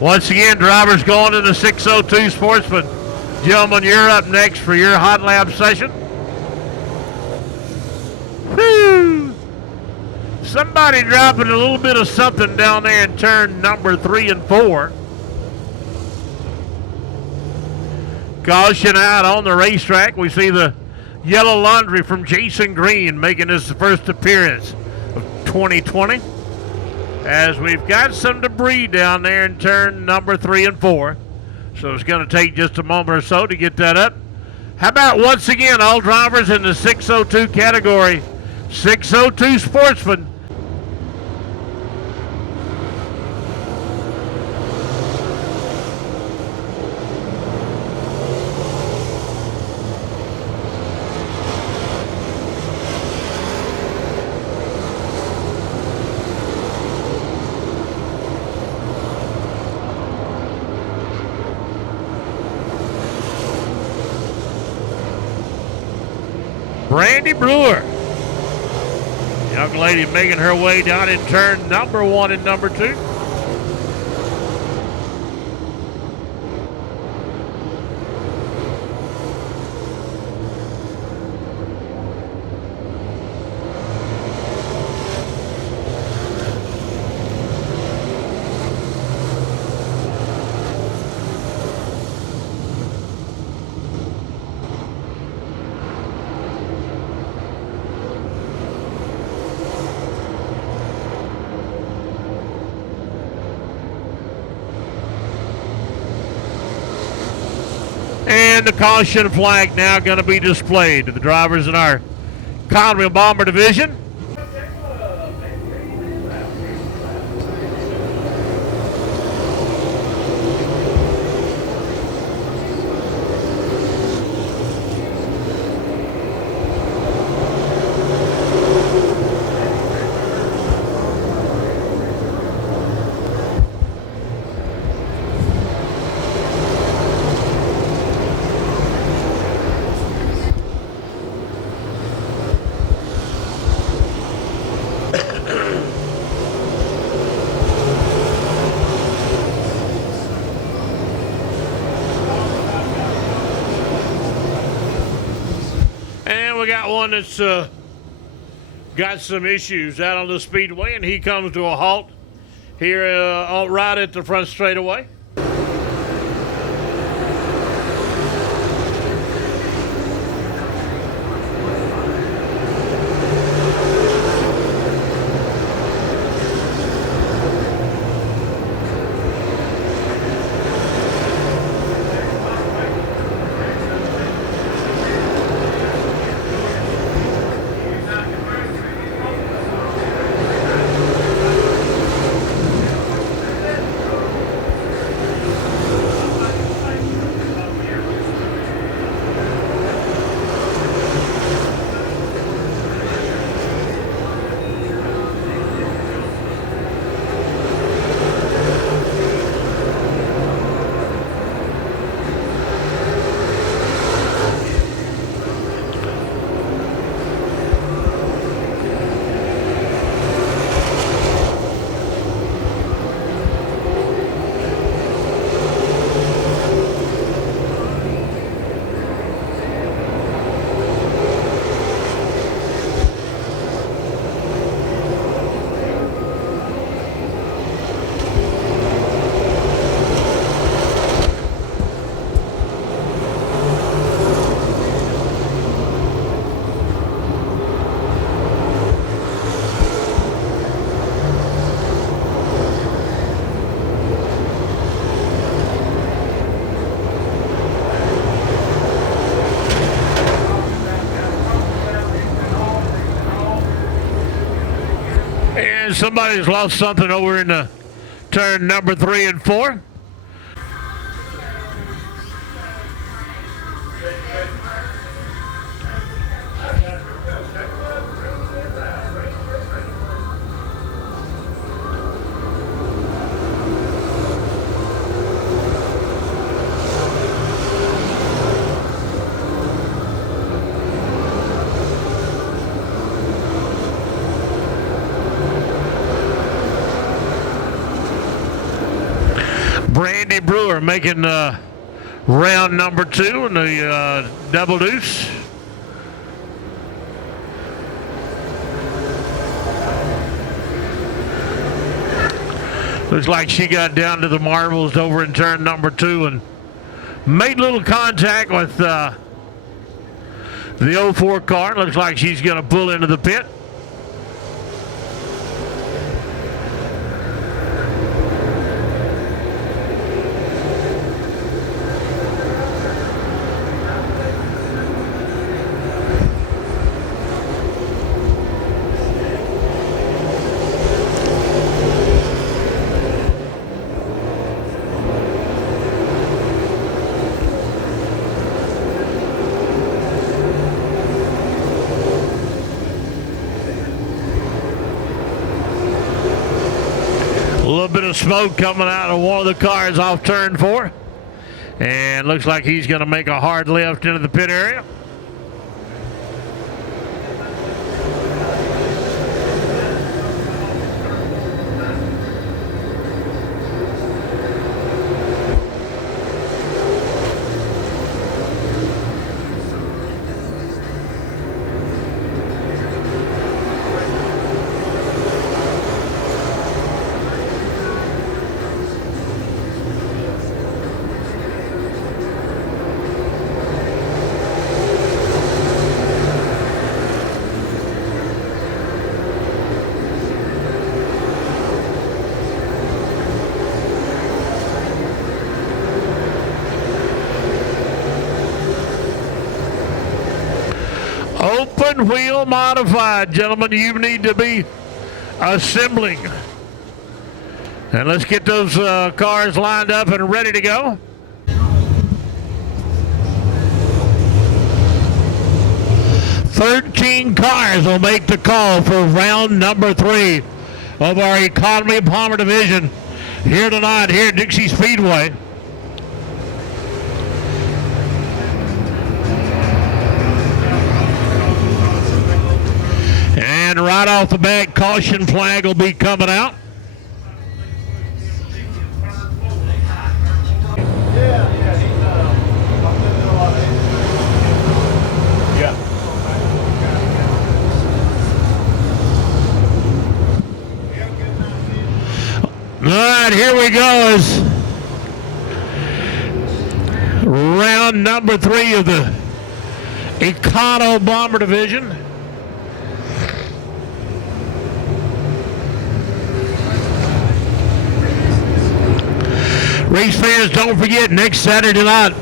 Once again, drivers going to the 602 Sportsman. Gentlemen, you're up next for your hot lap session. Woo! Somebody dropping a little bit of something down there in turn number 3 and 4. Caution out on the racetrack. We see the yellow laundry from Jason Green making his first appearance of 2020. As we've got some debris down there in turn number 3 and 4. So it's going to take just a moment or so to get that up. How about once again, all drivers in the 602 category, 602 Sportsman. Brandy Brewer, young lady making her way down in turn number 1 and number 2. And the caution flag now going to be displayed to the drivers in our Conrail Bomber division. And we got one that's got some issues out on the speedway, and he comes to a halt here right at the front straightaway. And somebody's lost something over in the turn number 3 and 4. Brewer making round number 2 in the double deuce. Looks like she got down to the marbles over in turn number 2 and made little contact with the 04 car. Looks like she's going to pull into the pit. A little bit of smoke coming out of one of the cars off turn 4. And looks like he's going to make a hard left into the pit area. Open wheel modified, gentlemen. You need to be assembling. And let's get those cars lined up and ready to go. "13 cars will make the call for round number 3 of our Economy Bomber Division here tonight here at Dixie Speedway. And right off the bat, caution flag will be coming out. All right, here we go. Is round number 3 of the Econo Bomber Division. Race fans, don't forget, next Saturday night,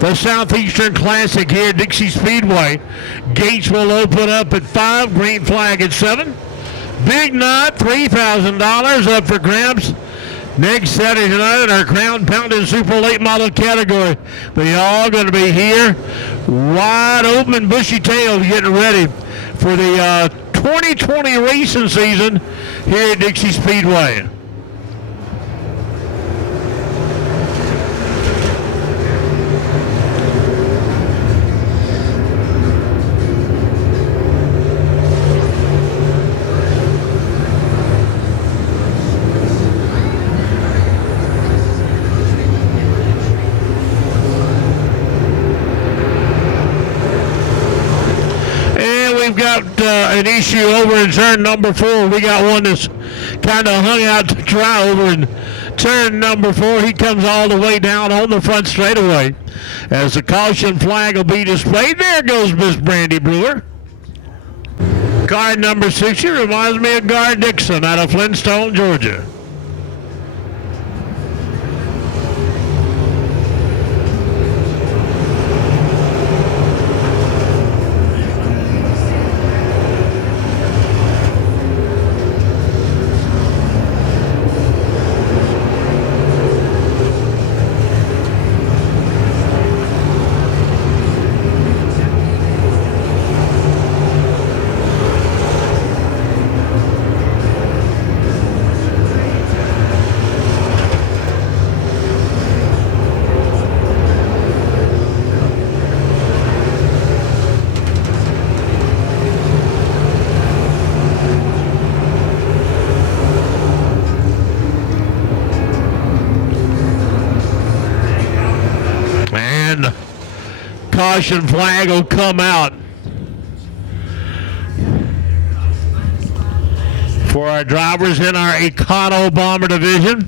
the Southeastern Classic here at Dixie Speedway. Gates will open up at 5, green flag at 7. Big night, $3,000 up for grabs next Saturday night in our Crown Pounding Super Late Model category. They all going to be here, wide open, bushy tailed, getting ready for the 2020 racing season here at Dixie Speedway. We've got an issue over in turn number 4. We got one that's kind of hung out to dry over in turn number 4. He comes all the way down on the front straightaway as the caution flag will be displayed. There goes Miss Brandy Brewer. Car number 60 reminds me of Gar Dixon out of Flintstone, Georgia. caution flag will come out for our drivers in our Econo Bomber division.